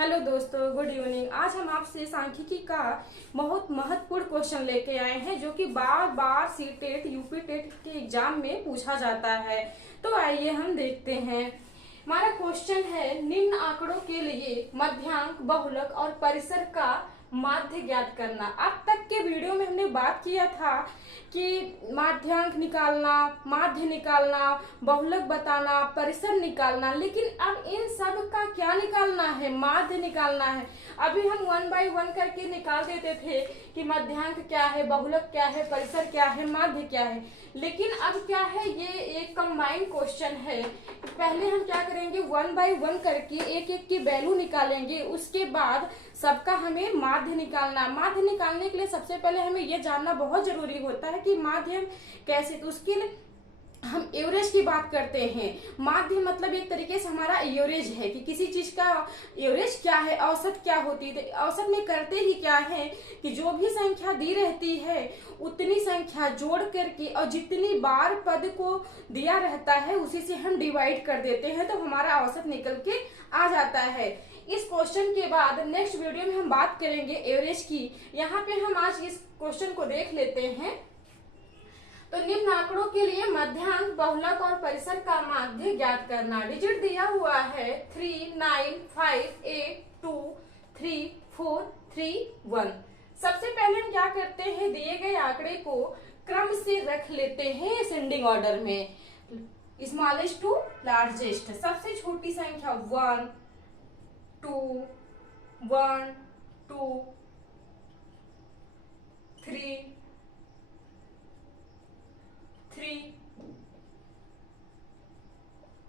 Hello दोस्तों, good evening. आज हम आपसे सांख्यिकी का बहुत महत्वपूर्ण क्वेश्चन लेके आए हैं जो कि बार बार सी टेट यूपी टेट के एग्जाम में पूछा जाता है। तो आइए हम देखते हैं। हमारा क्वेश्चन है, निम्न आंकड़ों के लिए मध्यांक, बहुलक और परिसर का माध्य ज्ञात करना। अब तक के वीडियो में हमने बात किया था कि माध्यांक निकालना, माध्य निकालना, बहुलक बताना, परिसर निकालना, लेकिन अब इन सब का क्या निकालना है? माध्य निकालना है। अभी हम 1 बाय 1 करके निकाल देते थे कि मध्यांक क्या है, बहुलक क्या है, परिसर क्या है, माध्य क्या है, लेकिन अब क्या है, ये एक कंबाइंड क्वेश्चन है। पहले हम क्या करेंगे, 1 बाय 1 करके एक एक की वैल्यू निकालेंगे, उसके बाद सबका हमें माध्य निकालना। माध्य निकालने के लिए सबसे पहले हमें यह जानना बहुत जरूरी होता है कि माध्य कैसे, तो उसके लिए हम एवरेज की बात करते हैं। माध्य मतलब एक तरीके से हमारा एवरेज है कि किसी चीज का एवरेज क्या है, औसत क्या होती है। तो औसत में करते ही क्या है कि जो भी संख्या दी रहती है उतनी संख्या जोड़ करके और जितनी बार पद को दिया रहता है उसी से हम डिवाइड कर देते हैं, तो हमारा औसत निकल के आ जाता है। इस क्वेश्चन के बाद नेक्स्ट वीडियो में हम बात करेंगे एवरेज की। यहाँ पे हम आज इस क्वेश्चन को देख लेते हैं। तो निम्न आंकड़ों के लिए मध्यांक, बहुलक और परिसर का माध्य ज्ञात करना। डिजिट दिया हुआ है 3, 9, 5, 8, 2, 3, 4, 3, 1। सबसे पहले हम क्या करते हैं, दिए गए आंकड़े को क्रम से रख लेते हैं असेंडिंग ऑर्डर में, स्मॉलेस्ट टू लार्जेस्ट। सबसे छोटी संख्या 1, 2, 1, 2, 3,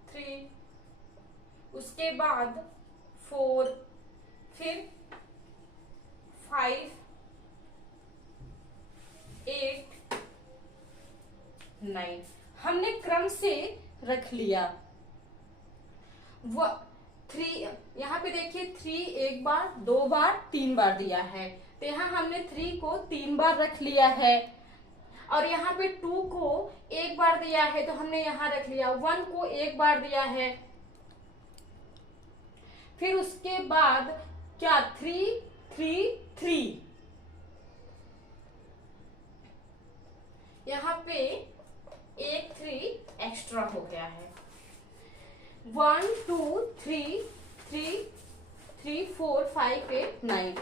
3, उसके बाद 4, फिर 5, 8, 9। हमने क्रम से रख लिया। वो 3, यहाँ पे देखिए 3 एक बार, 2 बार, 3 बार दिया है, तो यहाँ हमने 3 को 3 बार रख लिया है। और यहाँ पे 2 को एक बार दिया है तो हमने यहाँ रख लिया। 1 को एक बार दिया है, फिर उसके बाद क्या 3, 3, 3, यहाँ पे एक 3 एक्स्ट्रा हो गया है। 1, 2, 3, 3, 3, 4, 5, 8, 9।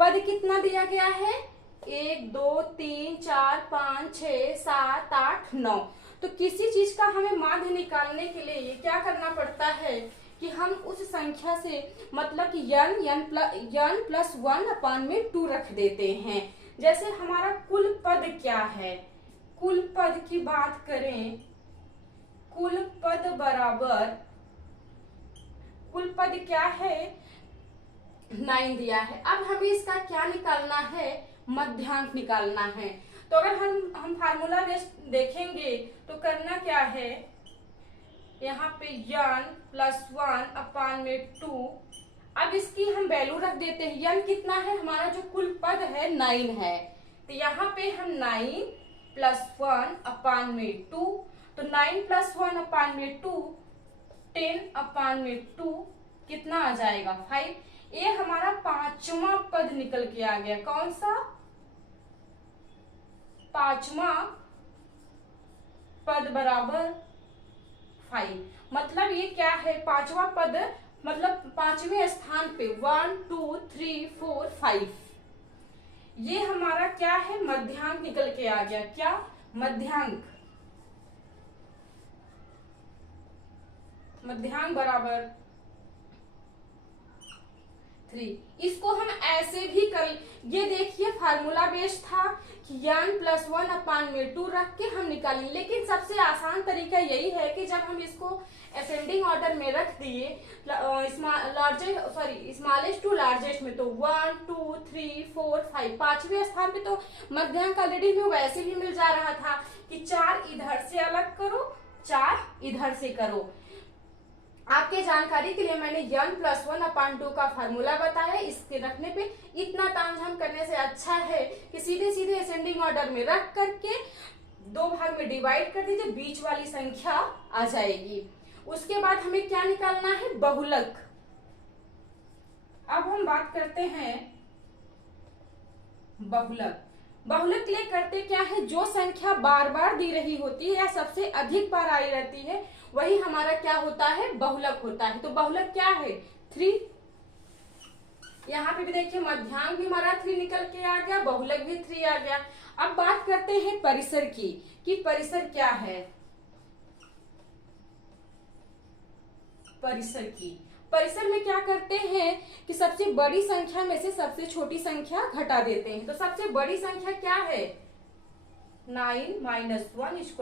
पद कितना दिया गया है? 1, 2, 3, 4, 5, 6, 7, 8, 9। तो किसी चीज का हमें माध्य निकालने के लिए क्या करना पड़ता है कि हम उस संख्या से मतलब कि n प्लस 1/2 रख देते हैं। जैसे हमारा कुल पद क्या है, कुल पद की बात करें, कुल पद बराबर, कुल पद क्या है, 9 दिया है। अब हमें इसका क्या निकालना है, मध्यांक निकालना है। तो अगर हम फार्मूला देखेंगे तो करना क्या है, यहाँ पे n प्लस 1/2। अब इसकी हम वैल्यू रख देते हैं। n कितना है, हमारा जो कुल पद है 9 है, तो यहाँ पे हम 9 प्लस 1/2, तो 9 प्लस 1/2 10/2 कितना आ जाएगा, 5। ये हमारा 5वां पद निकल के आ गया। कौन सा? 5वां पद बराबर 5। मतलब ये क्या है, 5वां पद मतलब 5वें स्थान पे 1, 2, 3, 4, 5, ये हमारा क्या है, मध्यांक निकल के आ गया। क्या? मध्यांक। मध्यांक बराबर 3। इसको हम ऐसे भी कर, ये देखिए फार्मूला बेस्ड था कि n प्लस 1/2 रख के हम निकालें, लेकिन सबसे आसान तरीका यही है कि जब हम इसको असेंडिंग ऑर्डर में रख दिए, स्मॉलेस्ट टू लार्जेस्ट में, तो 1, 2, 3, 4, 5, 5वें स्थान पे तो मध्यांक ऑलरेडी में वैसे भी मिल जा रहा था कि 4 इधर से अलग करो, 4 इधर से करो। आपके जानकारी के लिए मैंने n प्लस 1/2 का फार्मूला बताया। इसके रखने पे इतना तामझाम करने से अच्छा है कि सीधे सीधे असेंडिंग ऑर्डर में रख करके 2 भाग में डिवाइड कर दीजिए, बीच वाली संख्या आ जाएगी। उसके बाद हमें क्या निकालना है, बहुलक। अब हम बात करते हैं बहुलक। बहुलक के लिए करते क्या है, जो संख्या बार बार दी रही होती है या सबसे अधिक बार आई रहती है वही हमारा क्या होता है, बहुलक होता है। तो बहुलक क्या है, 3। यहाँ पे भी देखिए मध्यांक भी हमारा 3 निकल के आ गया, बहुलक भी 3 आ गया। अब बात करते हैं परिसर की, कि परिसर क्या है। परिसर की, परिसर में क्या करते हैं कि सबसे बड़ी संख्या में से सबसे छोटी संख्या घटा देते हैं। तो सबसे बड़ी संख्या क्या है, 9 - 1 =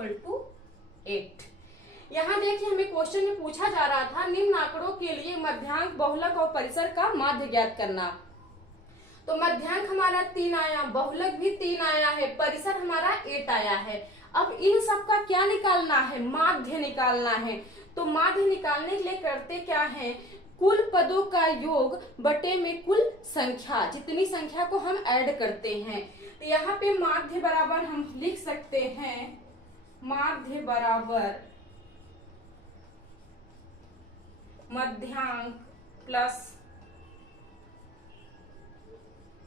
8। यहाँ देखिए हमें क्वेश्चन में पूछा जा रहा था निम्न आंकड़ों के लिए मध्यांक, बहुलक और परिसर का माध्य ज्ञात करना। तो मध्यांक हमारा 3 आया, बहुलक भी 3 आया है, परिसर हमारा 8 आया है। अब इन सब का क्या निकालना है, माध्य निकालना है। तो माध्य निकालने के लिए करते क्या है, कुल पदों का योग बटे में कुल संख्या, जितनी संख्या को हम ऐड करते हैं। तो यहाँ पे माध्य बराबर हम लिख सकते हैं, माध्य बराबर मध्यांक प्लस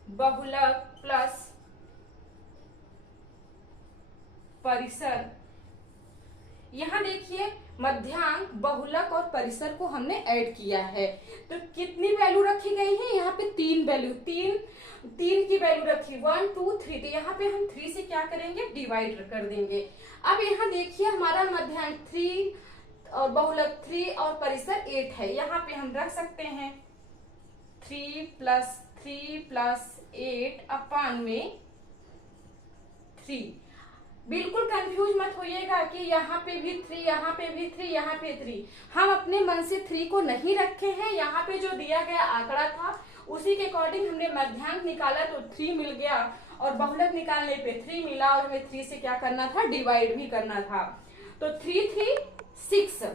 बहुलक प्लस परिसर। यहाँ देखिए मध्यांक, बहुलक और परिसर को हमने ऐड किया है। तो कितनी वैल्यू रखी गई है, यहाँ पे 3 वैल्यू, तीन की वैल्यू रखी, 1 2 3। तो यहाँ पे हम 3 से क्या करेंगे, डिवाइड कर देंगे। अब यहाँ देखिए हमारा मध्यांक 3 और बहुलक 3 और परिसर 8 है। यहाँ पे हम रख सकते हैं 3 + 3 + 8 अपान में 3। बिल्कुल कंफ्यूज मत होइएगा कि यहाँ पे भी 3, यहाँ पे भी 3, यहाँ पे 3। हम अपने मन से 3 को नहीं रखे हैं, यहाँ पे जो दिया गया आंकड़ा था उसी के अकॉर्डिंग हमने मध्यांक निकाला तो 3 मिल गया, और बहुलक निकालने पे 3 मिला, और हमें 3 से क्या करना था, डिवाइड भी करना था। तो 3 3 6,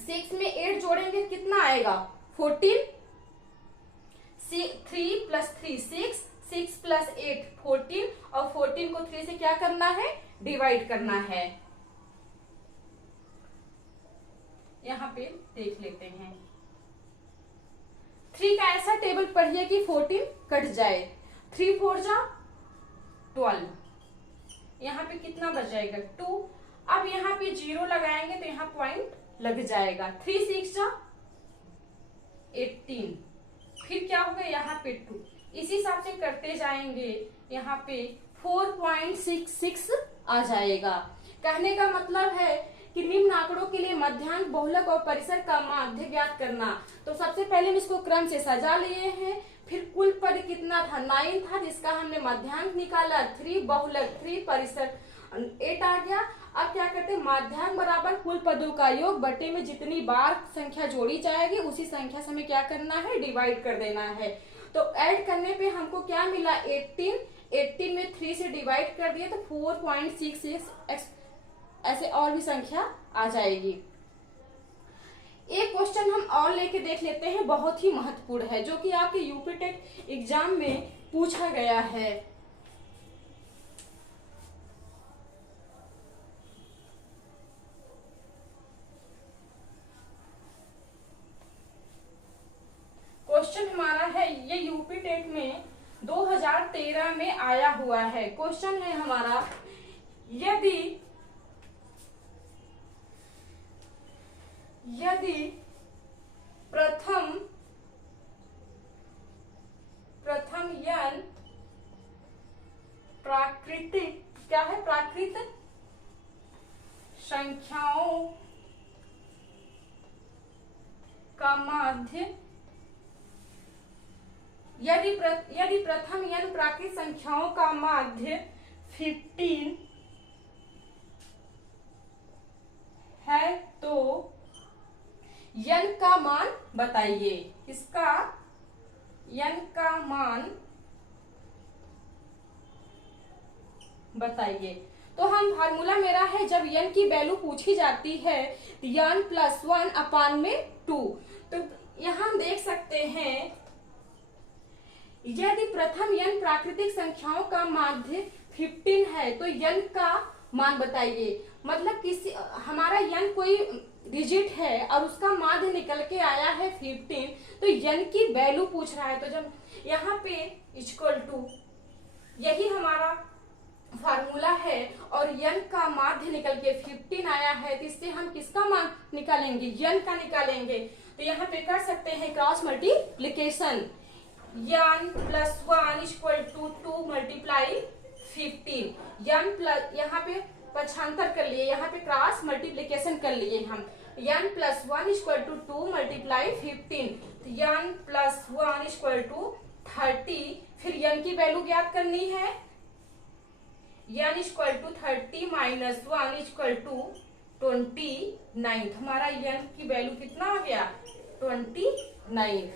6 में 8 जोड़ेंगे कितना आएगा, 14। 3 + 3 6, 6 + 8 14, और 14 को 3 से क्या करना है, डिवाइड करना है। यहाँ पे देख लेते हैं, 3 का ऐसा टेबल पढ़िए कि 14 कट जाए, 3 4 जा 12, यहाँ पे कितना बच जाएगा, 2। अब यहाँ पे 0 लगाएंगे तो यहाँ पॉइंट लग जाएगा, 3 6 जा 18, फिर क्या होगा, यहाँ पे 2। इसी हिसाब से करते जाएंगे, यहाँ पे 4.66 आ जाएगा। कहने का मतलब है कि निम्न आंकड़ों के लिए मध्यांक, बहुलक और परिसर का माध्य ज्ञात करना। तो सबसे पहले हम इसको क्रम से सजा लिए हैं, फिर कुल पद कितना था, 9 था, जिसका हमने मध्यांक निकाला 3, बहुलक 3, परिसर 8 आ गया। अब क्या करते हैं, माध्यांक बराबर कुल पदों का योग बटे में जितनी बार संख्या जोड़ी जाएगी उसी संख्या से हमें क्या करना है, डिवाइड कर देना है। तो ऐड करने पे हमको क्या मिला, 18 में 3 से डिवाइड कर दिए तो 4.66 ऐसे और भी संख्या आ जाएगी। एक क्वेश्चन हम और लेके देख लेते हैं, बहुत ही महत्वपूर्ण है, जो कि आपके यूपी टेट एग्जाम में पूछा गया है। क्वेश्चन हमारा है, ये यूपी टेट में 2013 में आया हुआ है। क्वेश्चन है हमारा, यदि प्रथम n प्राकृतिक, क्या है, प्राकृतिक संख्याओं का माध्य, यदि प्रथम n प्राकृतिक संख्याओं का माध्य 15 है तो n का मान बताइए। इसका n का मान बताइए। तो हम फार्मूला मेरा है, जब n की वैल्यू पूछी जाती है n + 1 अपान में 2। तो यहाँ हम देख सकते हैं, यदि प्रथम n प्राकृतिक संख्याओं का माध्य 15 है तो n का मान बताइए। मतलब किसी हमारा n कोई डिजिट है और उसका माध्य निकल के आया है 15, तो n की वैल्यू पूछ रहा है, तो जब यहाँ पे इक्वल टू, यही हमारा फार्मूला है और n का माध्य निकल के 15 आया है, तो इससे हम किसका मान निकालेंगे, n का निकालेंगे। तो यहाँ पे कर सकते हैं cross multiplication, n plus 1 equal to 2 multiply 15, n plus, यहाँ पे पक्षांतर कर लिए, यहाँ पे क्रॉस मल्टीप्लीकेशन कर लिए हम, n plus 1 equal to 2 multiply 15, तो n प्लस 1 इक्वल टू 30, फिर n की वैल्यू ज्ञात करनी है, n equal to 30 minus 1 equal to 29, हमारा n की वैल्यू कितना आ गया, 29।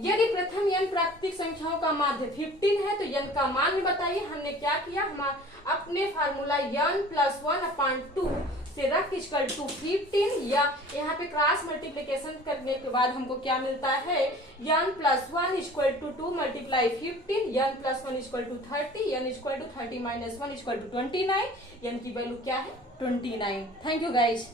यदि प्रथम n प्राकृतिक संख्याओं का माध्य 15 है तो n का मान भी बताइए। हमने क्या किया, हम अपने फार्मूला n प्लस 1/2 से रख इक्वल टू 15, या यहाँ पे क्रॉस मल्टीप्लीकेशन करने के बाद हमको क्या मिलता है, n plus 1 equal to 2 multiply 15, n plus 1 equal to 30, n equal to 30 minus 1 equal to 29, n की वैल्यू क्या है, 29। Thank you guys.